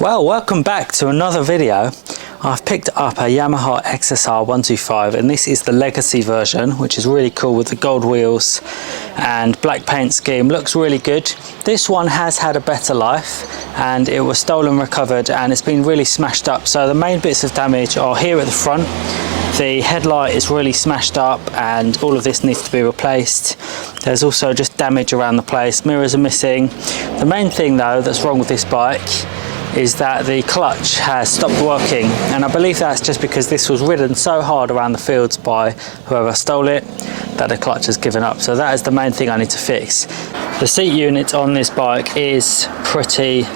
Well, welcome back to another video. I've picked up a Yamaha XSR 125 and this is the legacy version, which is really cool with the gold wheels and black paint scheme. Looks really good. This one has had a better life and it was stolen, recovered, and it's been really smashed up. So the main bits of damage are here at the front. The headlight is really smashed up and all of this needs to be replaced. There's also just damage around the place. Mirrors are missing. The main thing though that's wrong with this bike is that the clutch has stopped working, and I believe that's just because this was ridden so hard around the fields by whoever stole it that the clutch has given up. So that is the main thing I need to fix. The seat unit on this bike is pretty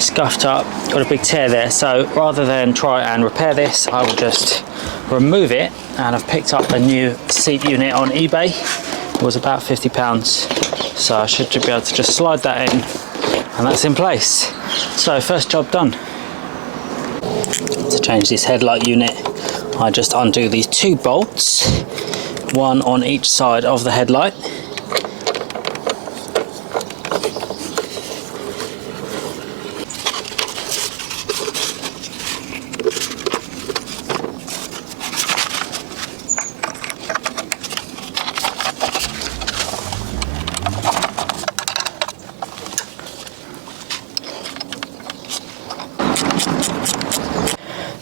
scuffed up, got a big tear there, so rather than try and repair this, I will just remove it. And I've picked up a new seat unit on eBay. It was about £50, so I should be able to just slide that in and that's in place. So first job done. To change this headlight unit, I just undo these two bolts, one on each side of the headlight.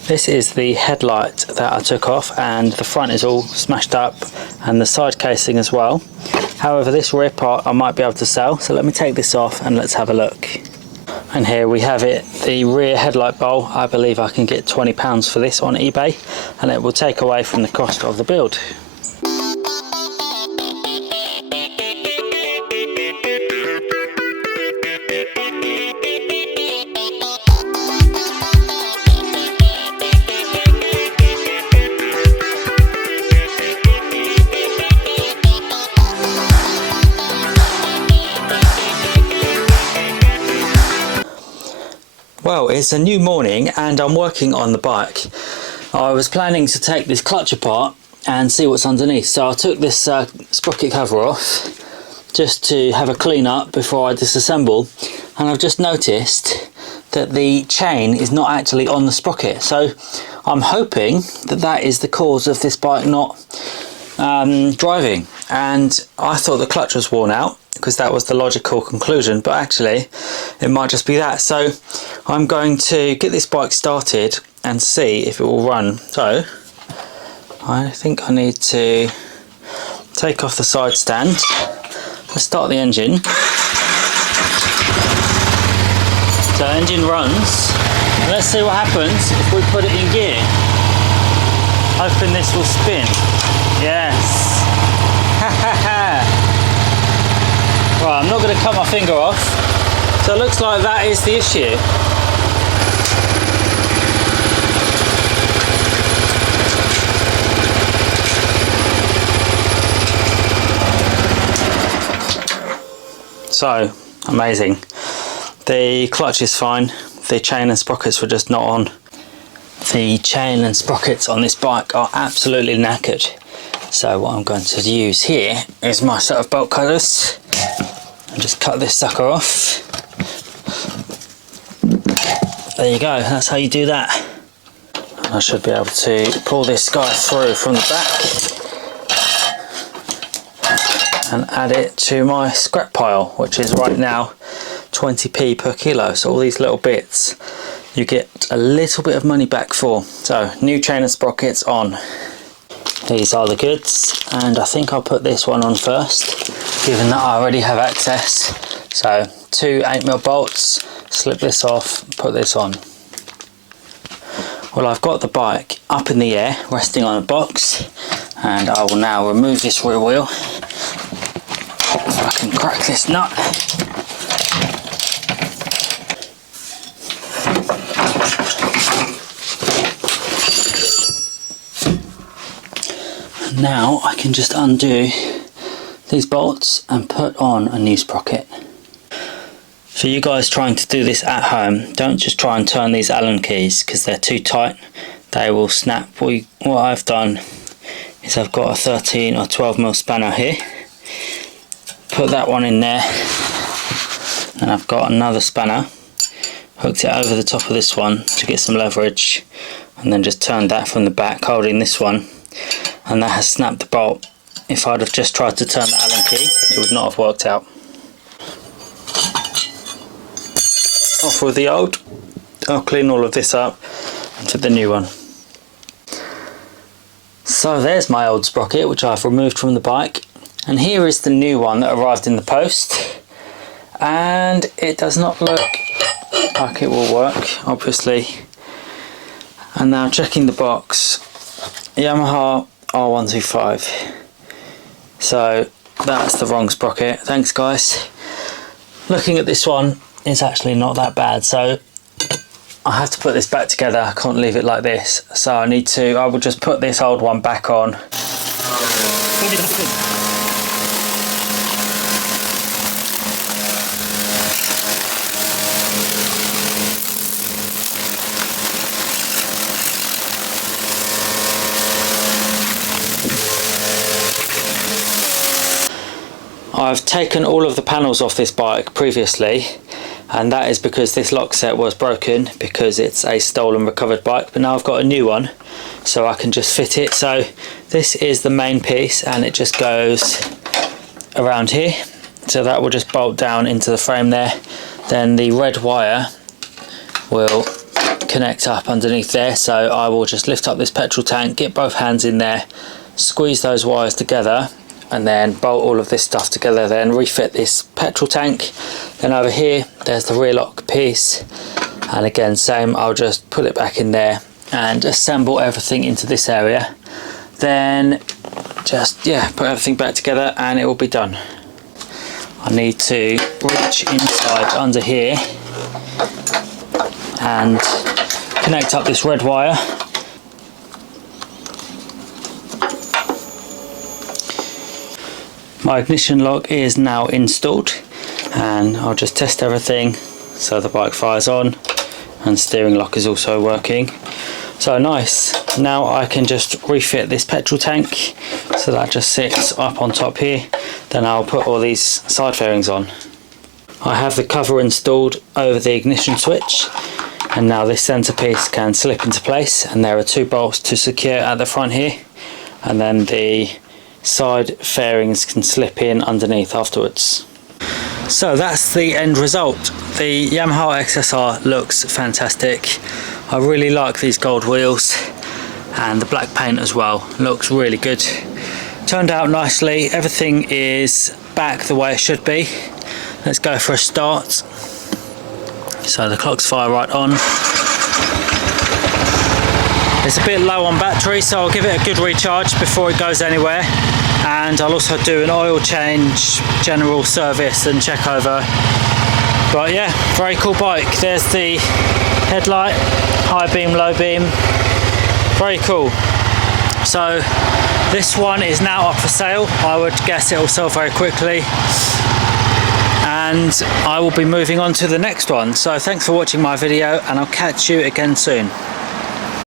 This is the headlight that I took off, and the front is all smashed up and the side casing as well. However, this rear part I might be able to sell, so let me take this off and let's have a look. And here we have it, the rear headlight bowl. I believe I can get £20 for this on eBay, and it will take away from the cost of the build. Well, it's a new morning and I'm working on the bike. I was planning to take this clutch apart and see what's underneath, so I took this sprocket cover off just to have a clean up before I disassemble, and I've just noticed that the chain is not actually on the sprocket, so I'm hoping that that is the cause of this bike not driving. And I thought the clutch was worn out because that was the logical conclusion, but actually it might just be that. So I'm going to get this bike started and see if it will run. So I think I need to take off the side stand. Let's start the engine. So the engine runs. Let's see what happens if we put it in gear. Hoping this will spin. Yes. Right, I'm not going to cut my finger off. So it looks like that is the issue. So amazing. The clutch is fine. The chain and sprockets were just not on. The chain and sprockets on this bike are absolutely knackered. So what I'm going to use here is my set of bolt cutters and just cut this sucker off. There you go, that's how you do that. I should be able to pull this guy through from the back and add it to my scrap pile, which is right now 20p per kilo. So all these little bits you get a little bit of money back for. So new chain and sprockets on. These are the goods, and I think I'll put this one on first, given that I already have access. So 2 8mm bolts, slip this off, put this on. Well, I've got the bike up in the air, resting on a box, and I will now remove this rear wheel. If I can crack this nut. Now I can just undo these bolts and put on a new sprocket. For you guys trying to do this at home, don't just try and turn these Allen keys because they're too tight. They will snap. What I've done is I've got a 13 or 12mm spanner here. Put that one in there, and I've got another spanner hooked it over the top of this one to get some leverage, and then just turned that from the back holding this one, and that has snapped the bolt. If I'd have just tried to turn the Allen key, it would not have worked out. Off with the old. I'll clean all of this up and fit the new one. So there's my old sprocket, which I've removed from the bike, and here is the new one that arrived in the post, and it does not look like it will work, obviously. And now checking the box, Yamaha R125, so that's the wrong sprocket. Thanks guys. Looking at this one, it's actually not that bad, so I have to put this back together. I can't leave it like this, so I will just put this old one back on. I've taken all of the panels off this bike previously, and that is because this lock set was broken because it's a stolen recovered bike, but now I've got a new one so I can just fit it. So this is the main piece and it just goes around here, so that will just bolt down into the frame there. Then the red wire will connect up underneath there, so I will just lift up this petrol tank, get both hands in there, squeeze those wires together, and then bolt all of this stuff together, then refit this petrol tank. Then over here there's the rear lock piece, and again same, I'll just put it back in there and assemble everything into this area, then just put everything back together and it will be done. I need to reach inside under here and connect up this red wire. My ignition lock is now installed, and I'll just test everything. So the bike fires on and steering lock is also working. So nice. Now I can just refit this petrol tank, so that just sits up on top here. Then I'll put all these side fairings on. I have the cover installed over the ignition switch, and now this centerpiece can slip into place, and there are 2 bolts to secure at the front here, and then the side fairings can slip in underneath afterwards. So that's the end result. The Yamaha XSR looks fantastic. I really like these gold wheels, and the black paint as well looks really good. Turned out nicely. Everything is back the way it should be. Let's go for a start. So the clock's fire right on. It's a bit low on battery, so I'll give it a good recharge before it goes anywhere, and I'll also do an oil change, general service and check over. But yeah, very cool bike. There's the headlight, high beam, low beam, very cool. So this one is now up for sale. I would guess it will sell very quickly, and I will be moving on to the next one. So thanks for watching my video, and I'll catch you again soon.